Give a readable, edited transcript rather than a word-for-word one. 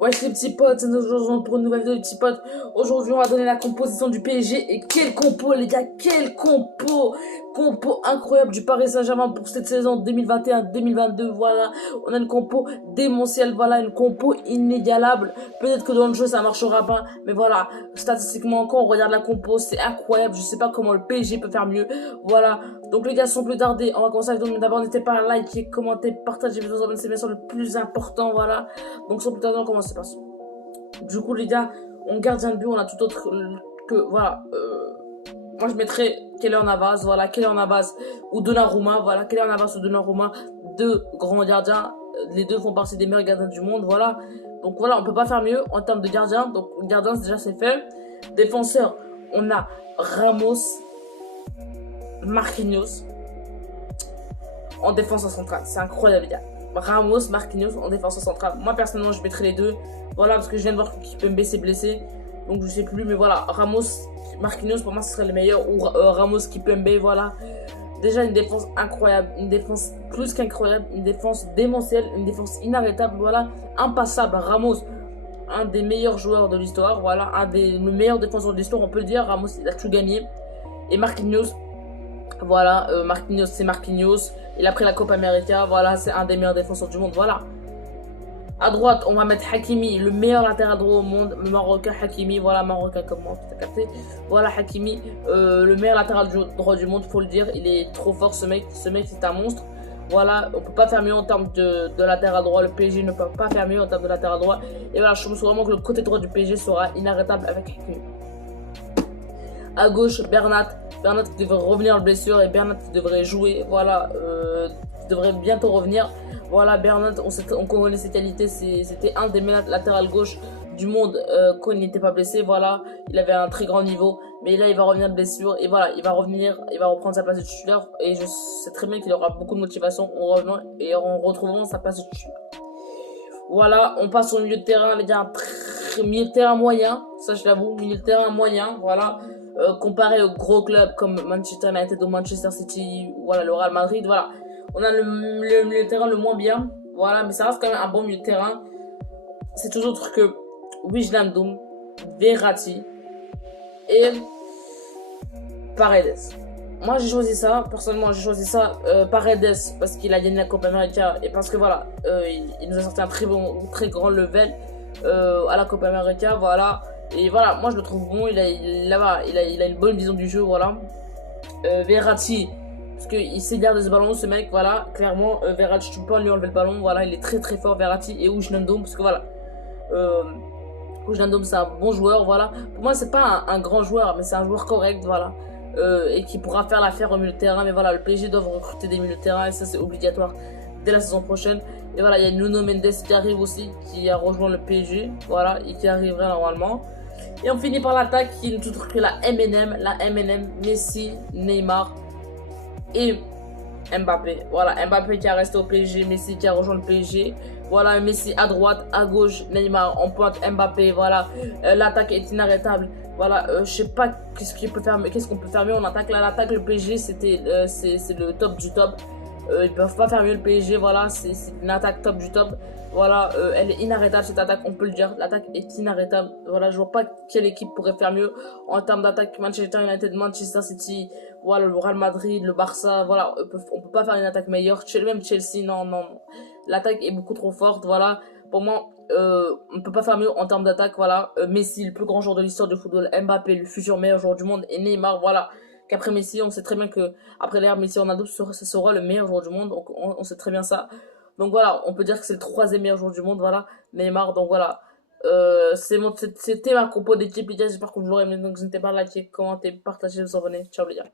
Wesh les petits potes, c'est notre pour une nouvelle vidéo les petits potes. Aujourd'hui on va donner la composition du PSG. Et quel compo les gars, quel compo. Compo incroyable du Paris Saint-Germain pour cette saison 2021-2022. Voilà, on a une compo démentielle, voilà, une compo inégalable. Peut-être que dans le jeu ça marchera pas, mais voilà, statistiquement quand on regarde la compo c'est incroyable. Je sais pas comment le PSG peut faire mieux. Voilà, donc les gars, sans plus tarder, on va commencer avec. Donc d'abord n'hésitez pas à liker, commenter, partager, vous abonner, c'est bien sûr le plus important. Voilà, donc sans plus tarder on commence. Du coup les gars, en gardien de but on a tout autre que voilà, moi je mettrais Keylor Navas, voilà, Keylor Navas ou Donnarumma, voilà, Keylor Navas ou Donnarumma, deux grands gardiens, les deux font partie des meilleurs gardiens du monde, voilà. Donc voilà, on peut pas faire mieux en termes de gardien. Donc gardien déjà c'est fait. Défenseur, on a Ramos, Marquinhos en défense centrale, c'est incroyable les gars. Ramos, Marquinhos en défense centrale. Moi personnellement je mettrais les deux. Voilà, parce que je viens de voir que Kimpembe s'est blessé. Donc je sais plus, mais voilà, Ramos, Marquinhos pour moi ce serait le meilleur. Ou Ramos, Kimpembe, voilà. Déjà une défense incroyable, une défense plus qu'incroyable, une défense démentielle, une défense inarrêtable, voilà, impassable. Ramos, un des meilleurs joueurs de l'histoire, voilà, un des meilleurs défenseurs de l'histoire, on peut le dire. Ramos il a tout gagné. Et Marquinhos, voilà, Marquinhos c'est Marquinhos. Il a pris la Copa América, voilà, c'est un des meilleurs défenseurs du monde, voilà. À droite, on va mettre Hakimi, le meilleur latéral droit au monde, le Marocain Hakimi, voilà, Marocain comme moi, tout à capté. Voilà, Hakimi, le meilleur latéral droit du monde, faut le dire, il est trop fort ce mec c'est un monstre. Voilà, on peut pas faire mieux en termes de latéral droit, le PSG ne peut pas faire mieux en termes de latéral droit. Et voilà, je pense vraiment que le côté droit du PSG sera inarrêtable avec Hakimi. À gauche, Bernat qui devrait revenir en blessure et Bernat qui devrait jouer, voilà, devrait bientôt revenir. Voilà, Bernat, on connaît ses qualités, c'était un des meilleurs latérales gauche du monde quand il n'était pas blessé. Voilà, il avait un très grand niveau, mais là il va revenir de blessure et voilà, il va revenir, il va reprendre sa place de titulaire et je sais très bien qu'il aura beaucoup de motivation en revenant et en retrouvant sa place de titulaire. Voilà, on passe au milieu de terrain, les gars, milieu de terrain moyen, ça je l'avoue, milieu de terrain moyen, voilà. Comparé aux gros clubs comme Manchester United ou Manchester City, voilà, le Real Madrid, voilà. On a le milieu de terrain le moins bien, voilà, mais ça reste quand même un bon milieu de terrain. C'est tout autre que Wijnaldum, Verratti et Paredes. Moi j'ai choisi ça, personnellement j'ai choisi ça, Paredes parce qu'il a gagné la Copa América et parce que voilà, il nous a sorti un très grand level à la Copa América, voilà. Et voilà, moi je le trouve bon, il a une bonne vision du jeu, voilà. Verratti, parce qu'il sait garder ce ballon, ce mec, voilà, clairement, Verratti, tu peux pas lui enlever le ballon, voilà, il est très très fort, Verratti, et Wijnaldum, parce que voilà, Wijnaldum c'est un bon joueur, voilà. Pour moi c'est pas un grand joueur, mais c'est un joueur correct, voilà, et qui pourra faire l'affaire au milieu de terrain, mais voilà, le PSG doit recruter des milieux de terrain, et ça c'est obligatoire dès la saison prochaine. Et voilà, il y a Nuno Mendes qui arrive aussi, qui a rejoint le PSG, voilà, et qui arriverait normalement. Et on finit par l'attaque qui est tout autre que la MNM, Messi, Neymar et Mbappé. Voilà, Mbappé qui a resté au PSG, Messi qui a rejoint le PSG. Voilà, Messi à droite, à gauche, Neymar en pointe, Mbappé. Voilà, l'attaque est inarrêtable. Voilà, je sais pas qu'est-ce qu'on peut faire mieux en attaque. Là, l'attaque, le PSG, c'est le top du top. Ils peuvent pas faire mieux le PSG, voilà, c'est une attaque top du top. Voilà, elle est inarrêtable cette attaque, on peut le dire. L'attaque est inarrêtable. Voilà, je vois pas quelle équipe pourrait faire mieux en termes d'attaque. Manchester United, Manchester City, voilà, le Real Madrid, le Barça, voilà, on peut pas faire une attaque meilleure. Même Chelsea, non. L'attaque est beaucoup trop forte, voilà. Pour moi, on peut pas faire mieux en termes d'attaque, voilà. Messi, le plus grand joueur de l'histoire du football, Mbappé, le futur meilleur joueur du monde, et Neymar, voilà. Qu'après Messi, on sait très bien que après l'ère Messi Ronaldo, ce sera le meilleur joueur du monde, donc on sait très bien ça. Donc voilà, on peut dire que c'est le troisième meilleur joueur du monde, voilà, Neymar. Donc voilà, c'était ma compo d'équipe, les gars. J'espère que vous l'aurez aimé. Donc n'hésitez pas à liker, commenter, partager, vous abonner. Ciao les gars.